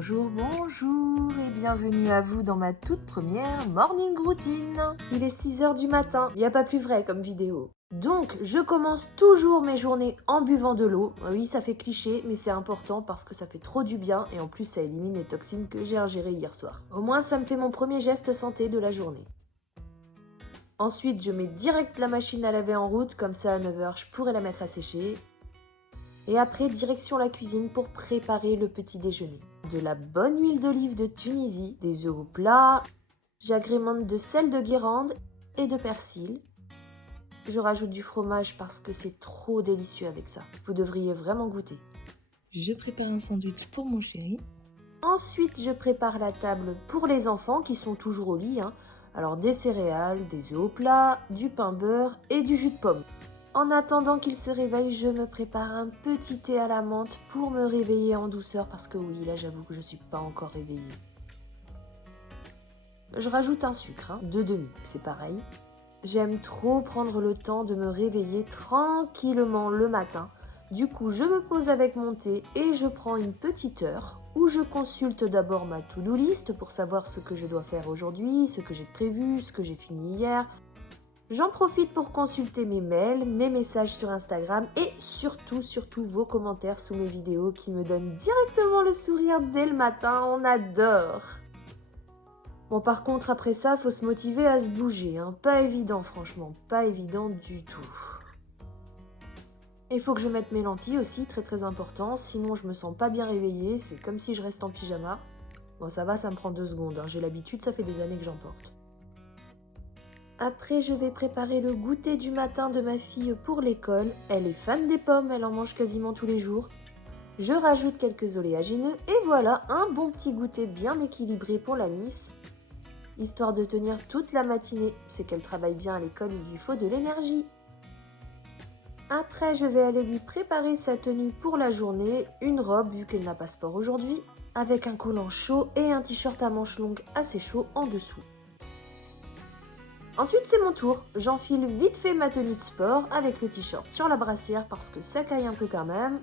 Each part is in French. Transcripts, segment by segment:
Bonjour, bonjour et bienvenue à vous dans ma toute première morning routine. Il est 6h du matin, il n'y a pas plus vrai comme vidéo. Donc, je commence toujours mes journées en buvant de l'eau. Oui, ça fait cliché, mais c'est important parce que ça fait trop du bien et en plus ça élimine les toxines que j'ai ingérées hier soir. Au moins, ça me fait mon premier geste santé de la journée. Ensuite, je mets direct la machine à laver en route, comme ça à 9h, je pourrai la mettre à sécher. Et après, direction la cuisine pour préparer le petit déjeuner. De la bonne huile d'olive de Tunisie, des œufs au plat, j'agrémente de sel de Guérande et de persil. Je rajoute du fromage parce que c'est trop délicieux avec ça. Vous devriez vraiment goûter. Je prépare un sandwich pour mon chéri. Ensuite, je prépare la table pour les enfants qui sont toujours au lit. Alors des céréales, des œufs au plat, du pain beurre et du jus de pomme. En attendant qu'ils se réveillent, je me prépare un petit thé à la menthe pour me réveiller en douceur parce que oui, là j'avoue que je suis pas encore réveillée. Je rajoute un sucre, de demi, c'est pareil. J'aime trop prendre le temps de me réveiller tranquillement le matin. Du coup, je me pose avec mon thé et je prends une petite heure où je consulte d'abord ma to-do list pour savoir ce que je dois faire aujourd'hui, ce que j'ai prévu, ce que j'ai fini hier. J'en profite pour consulter mes mails, mes messages sur Instagram et surtout vos commentaires sous mes vidéos qui me donnent directement le sourire dès le matin, on adore. Bon, par contre, après ça, faut se motiver à se bouger, Pas évident, franchement, pas évident du tout. Il faut que je mette mes lentilles aussi, très important, sinon je me sens pas bien réveillée, c'est comme si je reste en pyjama. Bon, ça va, ça me prend 2 secondes, j'ai l'habitude, ça fait des années que j'en porte. Après, je vais préparer le goûter du matin de ma fille pour l'école. Elle est fan des pommes, elle en mange quasiment tous les jours. Je rajoute quelques oléagineux et voilà un bon petit goûter bien équilibré pour la miss. Histoire de tenir toute la matinée, c'est qu'elle travaille bien à l'école, il lui faut de l'énergie. Après, je vais aller lui préparer sa tenue pour la journée, une robe vu qu'elle n'a pas sport aujourd'hui, avec un collant chaud et un t-shirt à manches longues assez chaud en dessous. Ensuite, c'est mon tour. J'enfile vite fait ma tenue de sport avec le t-shirt sur la brassière parce que ça caille un peu quand même.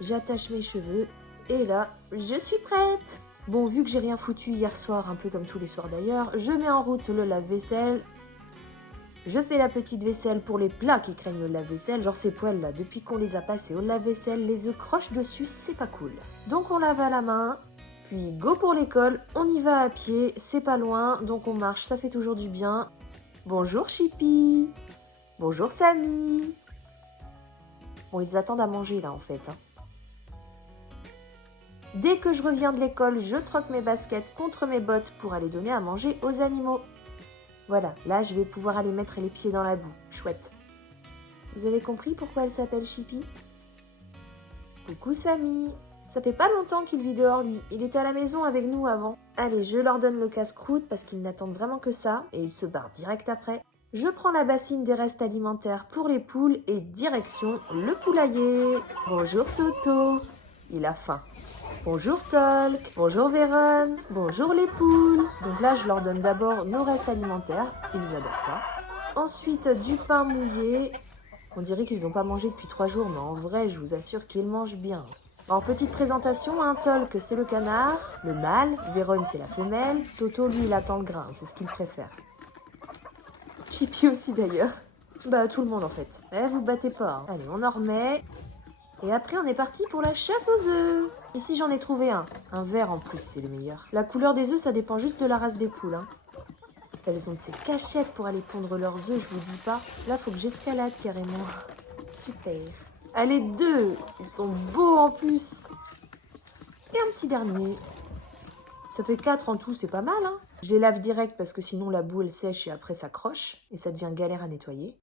J'attache mes cheveux et là, je suis prête. Bon, vu que j'ai rien foutu hier soir, un peu comme tous les soirs d'ailleurs, je mets en route le lave-vaisselle. Je fais la petite vaisselle pour les plats qui craignent le lave-vaisselle, genre ces poêles là, depuis qu'on les a passés au lave-vaisselle, les œufs crochent dessus, c'est pas cool. Donc on lave à la main. Puis go pour l'école, on y va à pied, c'est pas loin, donc on marche, ça fait toujours du bien. Bonjour Chippy. Bonjour Samy. Bon, ils attendent à manger là en fait. Dès que je reviens de l'école, je troque mes baskets contre mes bottes pour aller donner à manger aux animaux. Voilà, là je vais pouvoir aller mettre les pieds dans la boue. Chouette. Vous avez compris pourquoi elle s'appelle Chippy? Coucou Samy. Ça fait pas longtemps qu'il vit dehors lui, il était à la maison avec nous avant. Allez, je leur donne le casse-croûte parce qu'ils n'attendent vraiment que ça et ils se barrent direct après. Je prends la bassine des restes alimentaires pour les poules et direction le poulailler. Bonjour Toto, il a faim. Bonjour Tolk, bonjour Véron, bonjour les poules. Donc là, je leur donne d'abord nos restes alimentaires, ils adorent ça. Ensuite, du pain mouillé. On dirait qu'ils n'ont pas mangé depuis 3 jours, mais en vrai, je vous assure qu'ils mangent bien. En petite présentation, Tolk c'est le canard, le mâle, Véron c'est la femelle, Toto lui il attend le grain, c'est ce qu'il préfère. Chippy aussi d'ailleurs. Bah tout le monde en fait. Vous battez pas. Allez, on en remet. Et après on est parti pour la chasse aux œufs. Ici j'en ai trouvé un vert en plus, c'est le meilleur. La couleur des œufs ça dépend juste de la race des poules. Elles ont de ces cachettes pour aller pondre leurs œufs, je vous dis pas. Là faut que j'escalade carrément. Super. Allez, 2, ils sont beaux en plus. Et un petit dernier. Ça fait 4 en tout, c'est pas mal. Je les lave direct parce que sinon la boue elle sèche et après ça croche. Et ça devient galère à nettoyer.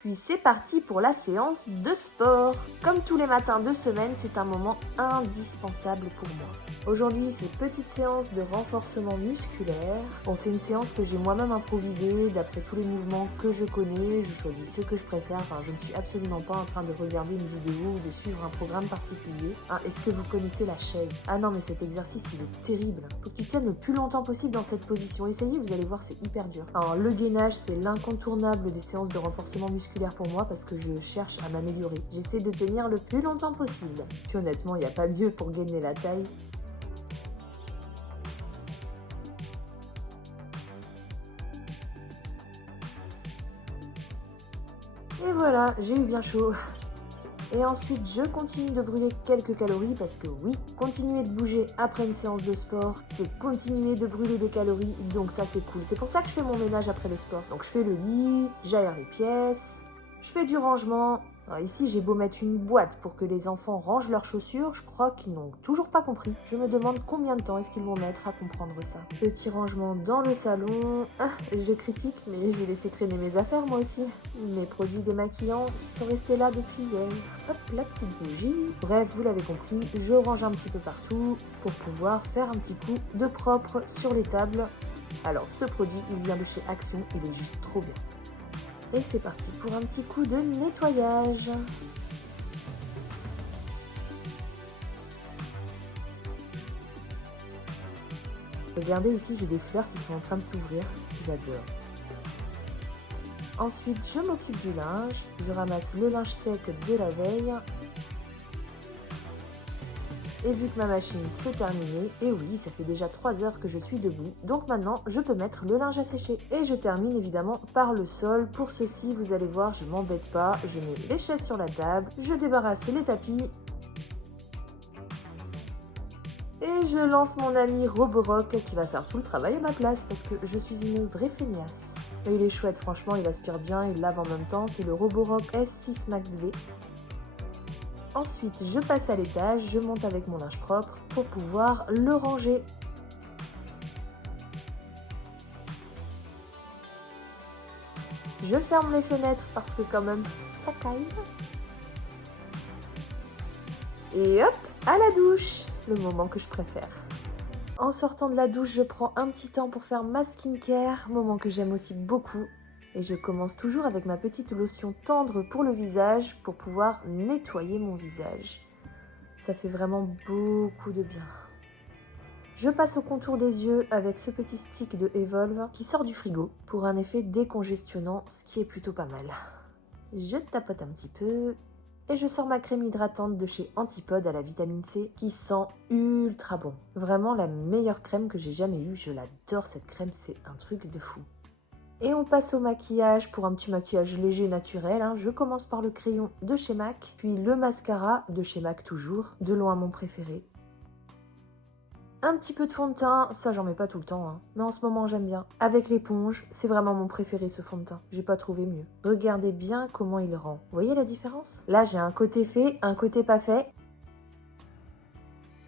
Puis c'est parti pour la séance de sport. Comme tous les matins de semaine, c'est un moment indispensable pour moi. Aujourd'hui, c'est petite séance de renforcement musculaire. Bon, c'est une séance que j'ai moi-même improvisée d'après tous les mouvements que je connais. Je choisis ceux que je préfère. Enfin, je ne suis absolument pas en train de regarder une vidéo ou de suivre un programme particulier. Est-ce que vous connaissez la chaise? Ah non, mais cet exercice, il est terrible. Faut que tu tiennes le plus longtemps possible dans cette position. Essayez, vous allez voir, c'est hyper dur. Alors, le gainage, c'est l'incontournable des séances de renforcement musculaire pour moi parce que je cherche à m'améliorer. J'essaie de tenir le plus longtemps possible. Puis honnêtement, il n'y a pas mieux pour gainer la taille. Et voilà, j'ai eu bien chaud. Et ensuite, je continue de brûler quelques calories parce que oui, continuer de bouger après une séance de sport, c'est continuer de brûler des calories, donc ça c'est cool. C'est pour ça que je fais mon ménage après le sport. Donc je fais le lit, j'aère les pièces, je fais du rangement. Alors ici, j'ai beau mettre une boîte pour que les enfants rangent leurs chaussures, je crois qu'ils n'ont toujours pas compris. Je me demande combien de temps est-ce qu'ils vont mettre à comprendre ça. Petit rangement dans le salon. Ah, je critique, mais j'ai laissé traîner mes affaires moi aussi. Mes produits démaquillants qui sont restés là depuis hier. Hop, la petite bougie. Bref, vous l'avez compris, je range un petit peu partout pour pouvoir faire un petit coup de propre sur les tables. Alors, ce produit, il vient de chez Action, il est juste trop bien. Et c'est parti pour un petit coup de nettoyage. Regardez ici, j'ai des fleurs qui sont en train de s'ouvrir. J'adore. Ensuite, je m'occupe du linge. Je ramasse le linge sec de la veille. Et vu que ma machine s'est terminée, et oui, ça fait déjà 3 heures que je suis debout, donc maintenant je peux mettre le linge à sécher. Et je termine évidemment par le sol. Pour ceci, vous allez voir, je m'embête pas, je mets les chaises sur la table, je débarrasse les tapis. Et je lance mon ami Roborock qui va faire tout le travail à ma place parce que je suis une vraie feignasse. Et il est chouette, franchement, il aspire bien, il lave en même temps, c'est le Roborock S6 Max V. Ensuite, je passe à l'étage, je monte avec mon linge propre pour pouvoir le ranger. Je ferme les fenêtres parce que quand même, ça caille. Et hop, à la douche, le moment que je préfère. En sortant de la douche, je prends un petit temps pour faire ma skincare, moment que j'aime aussi beaucoup. Et je commence toujours avec ma petite lotion tendre pour le visage pour pouvoir nettoyer mon visage. Ça fait vraiment beaucoup de bien. Je passe au contour des yeux avec ce petit stick de Evolve qui sort du frigo pour un effet décongestionnant, ce qui est plutôt pas mal. Je tapote un petit peu et je sors ma crème hydratante de chez Antipode à la vitamine C qui sent ultra bon. Vraiment la meilleure crème que j'ai jamais eue, je l'adore cette crème, c'est un truc de fou. Et on passe au maquillage pour un petit maquillage léger naturel. Je commence par le crayon de chez MAC, puis le mascara de chez MAC toujours, de loin mon préféré. Un petit peu de fond de teint, ça j'en mets pas tout le temps, mais en ce moment j'aime bien. Avec l'éponge, c'est vraiment mon préféré ce fond de teint, j'ai pas trouvé mieux. Regardez bien comment il rend, vous voyez la différence? Là j'ai un côté fait, un côté pas fait.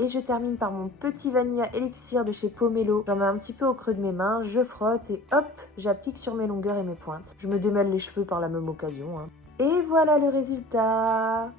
Et je termine par mon petit Vanilla Elixir de chez Pomelo. J'en mets un petit peu au creux de mes mains, je frotte et hop, j'applique sur mes longueurs et mes pointes. Je me démêle les cheveux par la même occasion. Et voilà le résultat.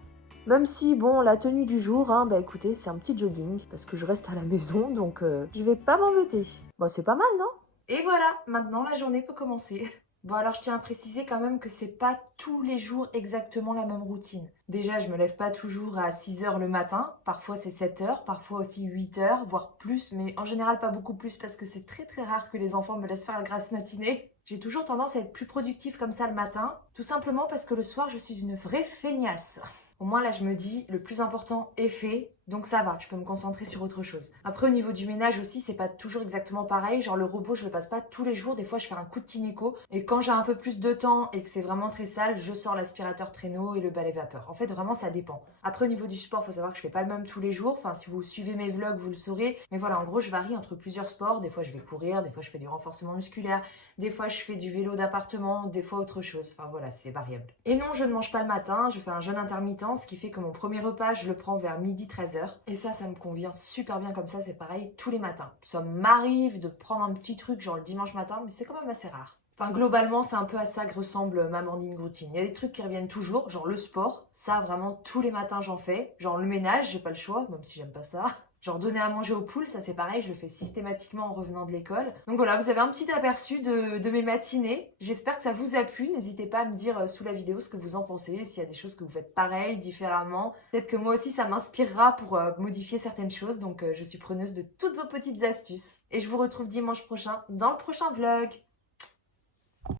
Même si, bon, la tenue du jour, bah écoutez, c'est un petit jogging, parce que je reste à la maison, donc je vais pas m'embêter. Bon, c'est pas mal, non? Et voilà, maintenant la journée peut commencer. Bon alors je tiens à préciser quand même que c'est pas tous les jours exactement la même routine. Déjà je me lève pas toujours à 6h le matin, parfois c'est 7h, parfois aussi 8h, voire plus, mais en général pas beaucoup plus parce que c'est très rare que les enfants me laissent faire la grasse matinée. J'ai toujours tendance à être plus productive comme ça le matin, tout simplement parce que le soir je suis une vraie feignasse. Au moins là je me dis le plus important est fait, donc ça va, je peux me concentrer sur autre chose. Après au niveau du ménage aussi c'est pas toujours exactement pareil, genre le robot je le passe pas tous les jours, des fois je fais un coup de Tineco et quand j'ai un peu plus de temps et que c'est vraiment très sale, je sors l'aspirateur traîneau et le balai vapeur. En fait vraiment ça dépend. Après au niveau du sport, faut savoir que je fais pas le même tous les jours, enfin si vous suivez mes vlogs vous le saurez, mais voilà en gros je varie entre plusieurs sports, des fois je vais courir, des fois je fais du renforcement musculaire, des fois je fais du vélo d'appartement, des fois autre chose, enfin voilà c'est variable. Et non je ne mange pas le matin, je fais un jeûne intermittent, ce qui fait que mon premier repas je le prends vers midi 13h. Et ça me convient super bien comme ça, c'est pareil tous les matins. Ça m'arrive de prendre un petit truc genre le dimanche matin, mais c'est quand même assez rare. Enfin globalement c'est un peu à ça que ressemble ma morning routine. Il y a des trucs qui reviennent toujours, genre le sport, ça vraiment tous les matins j'en fais. Genre le ménage, j'ai pas le choix, même si j'aime pas ça. Genre donner à manger aux poules, ça c'est pareil, je le fais systématiquement en revenant de l'école. Donc voilà, vous avez un petit aperçu de mes matinées. J'espère que ça vous a plu. N'hésitez pas à me dire sous la vidéo ce que vous en pensez, s'il y a des choses que vous faites pareil, différemment. Peut-être que moi aussi ça m'inspirera pour modifier certaines choses. Donc je suis preneuse de toutes vos petites astuces. Et je vous retrouve dimanche prochain dans le prochain vlog.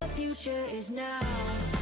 The future is now.